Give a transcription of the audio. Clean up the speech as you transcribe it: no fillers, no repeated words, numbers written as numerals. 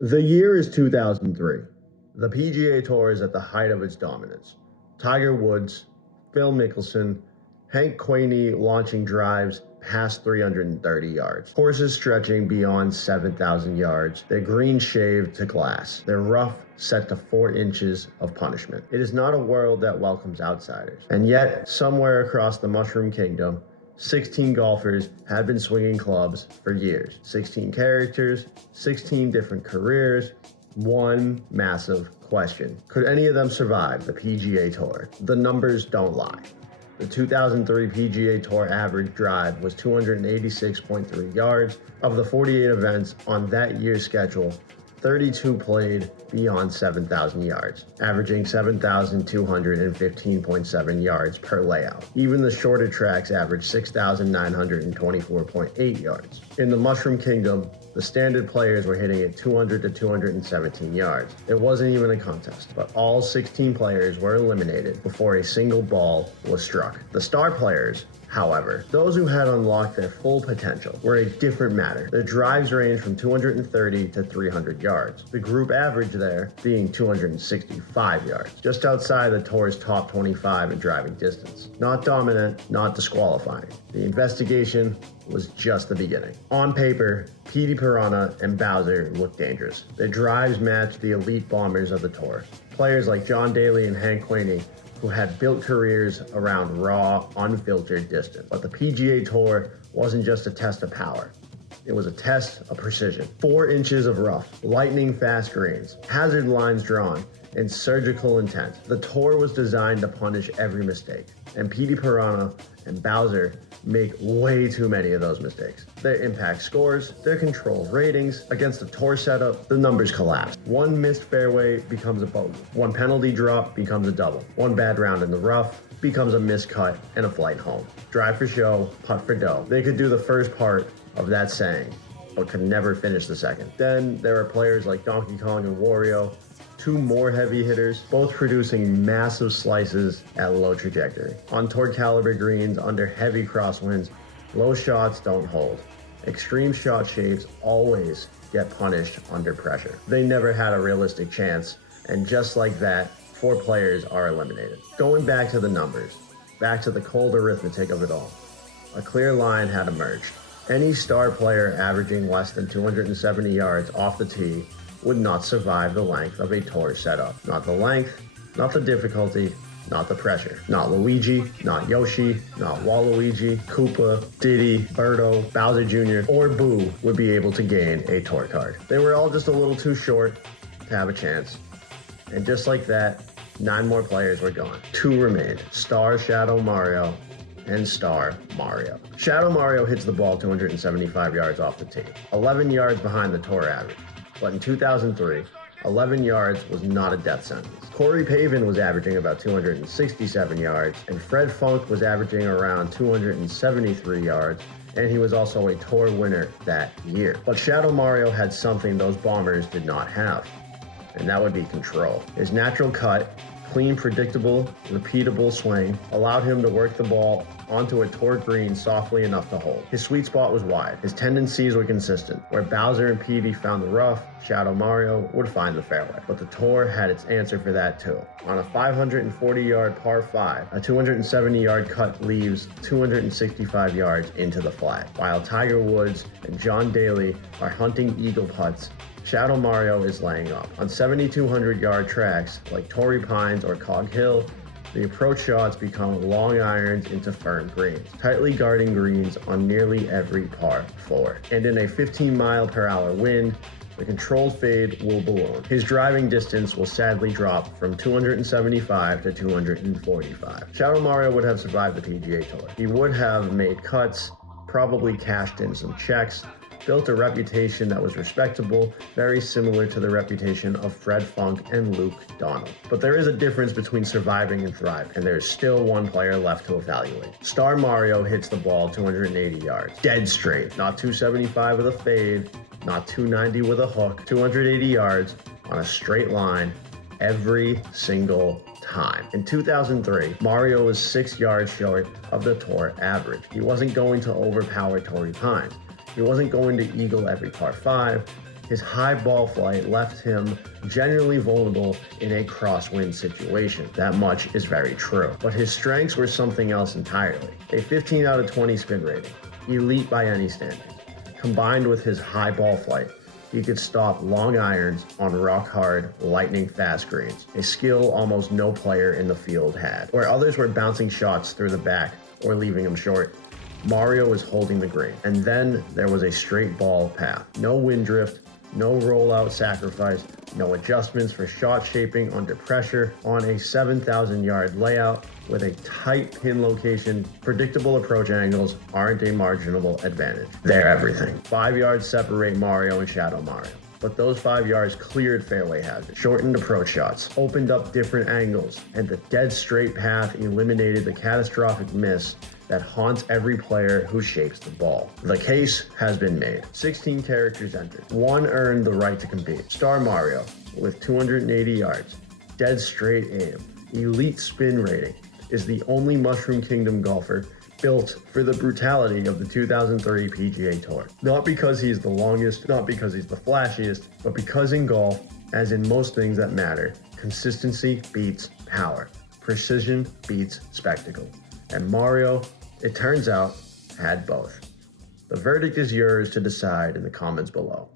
The year is 2003. The PGA Tour is at the height of its dominance. Tiger Woods, Phil Mickelson, Hank Quaney launching drives past 330 yards. Courses stretching beyond 7,000 yards. Their green shaved to glass. Their rough set to 4 inches of punishment. It is not a world that welcomes outsiders. And yet, somewhere across the Mushroom Kingdom, 16 golfers had been swinging clubs for years. 16 characters, 16 different careers, one massive question. Could any of them survive the PGA Tour? The numbers don't lie. The 2003 PGA Tour average drive was 286.3 yards. Of the 48 events on that year's schedule, 32 played beyond 7,000 yards, averaging 7,215.7 yards per layout. Even the shorter tracks averaged 6,924.8 yards. In the Mushroom Kingdom, the standard players were hitting at 200 to 217 yards. It wasn't even a contest, but all 16 players were eliminated before a single ball was struck. The star players, however, those who had unlocked their full potential, were a different matter. Their drives ranged from 230 to 300 yards, the group average there being 265 yards, just outside the Tour's top 25 in driving distance. Not dominant, not disqualifying. The investigation was just the beginning. On paper, Petey Piranha and Bowser looked dangerous. Their drives matched the elite bombers of the Tour. Players like John Daly and Hank Quaney, who had built careers around raw, unfiltered distance. But the PGA Tour wasn't just a test of power. It was a test of precision. 4 inches of rough, lightning fast greens, hazard lines drawn, and surgical intent. The Tour was designed to punish every mistake, and Petey Piranha and Bowser make way too many of those mistakes. Their impact scores, their control ratings, against the Tour setup, the numbers collapse. One missed fairway becomes a bogey. One penalty drop becomes a double. One bad round in the rough becomes a miscut and a flight home. Drive for show, putt for dough. They could do the first part of that saying, but could never finish the second. Then there are players like Donkey Kong and Wario, two more heavy hitters, both producing massive slices at low trajectory. On Tour caliber greens under heavy crosswinds, low shots don't hold. Extreme shot shapes always get punished under pressure. They never had a realistic chance, and just like that, 4 players are eliminated. Going back to the numbers, back to the cold arithmetic of it all, a clear line had emerged. Any star player averaging less than 270 yards off the tee would not survive the length of a Tour setup. Not the length, not the difficulty, not the pressure. Not Luigi, not Yoshi, not Waluigi, Koopa, Diddy, Birdo, Bowser Jr., or Boo would be able to gain a Tour card. They were all just a little too short to have a chance. And just like that, 9 more players were gone. 2 remained, Star Shadow Mario and Star Mario. Shadow Mario hits the ball 275 yards off the tee, 11 yards behind the Tour average. But in 2003, 11 yards was not a death sentence. Corey Pavin was averaging about 267 yards, and Fred Funk was averaging around 273 yards, and he was also a Tour winner that year. But Shadow Mario had something those bombers did not have, and that would be control. His natural cut, clean, predictable, repeatable swing allowed him to work the ball onto a Tour green softly enough to hold. His sweet spot was wide. His tendencies were consistent. Where Bowser and Petey found the rough, Shadow Mario would find the fairway. But the Tour had its answer for that too. On a 540-yard par 5, a 270-yard cut leaves 265 yards into the flag. While Tiger Woods and John Daly are hunting eagle putts, Shadow Mario is laying up. On 7,200-yard tracks like Torrey Pines or Cog Hill, the approach shots become long irons into firm greens, tightly guarding greens on nearly every par 4. And in a 15-mile-per-hour wind, the controlled fade will balloon. His driving distance will sadly drop from 275 to 245. Shadow Mario would have survived the PGA Tour. He would have made cuts, probably cashed in some checks, built a reputation that was respectable, very similar to the reputation of Fred Funk and Luke Donald. But there is a difference between surviving and thriving, and there is still one player left to evaluate. Star Mario hits the ball 280 yards, dead straight, not 275 with a fade, not 290 with a hook, 280 yards on a straight line every single time. In 2003, Mario was 6 yards short of the Tour average. He wasn't going to overpower Torrey Pines. He wasn't going to eagle every par 5. His high ball flight left him generally vulnerable in a crosswind situation. That much is very true. But his strengths were something else entirely. A 15 out of 20 spin rating, elite by any standard. Combined with his high ball flight, he could stop long irons on rock-hard, lightning-fast greens, a skill almost no player in the field had. Where others were bouncing shots through the back or leaving them short, Mario was holding the green. And then there was a straight ball path. No wind drift, no rollout sacrifice, no adjustments for shot shaping under pressure on a 7,000-yard layout with a tight pin location. Predictable approach angles aren't a marginal advantage. They're everything. 5 yards separate Mario and Shadow Mario. But those 5 yards cleared fairway hazards, shortened approach shots, opened up different angles, and the dead straight path eliminated the catastrophic miss that haunts every player who shapes the ball. The case has been made. 16 characters entered. One earned the right to compete. Star Mario with 280 yards, dead straight aim, elite spin rating, is the only Mushroom Kingdom golfer built for the brutality of the 2030 PGA Tour. Not because he's the longest, not because he's the flashiest, but because in golf, as in most things that matter, consistency beats power. Precision beats spectacle. And Mario, it turns out, had both. The verdict is yours to decide in the comments below.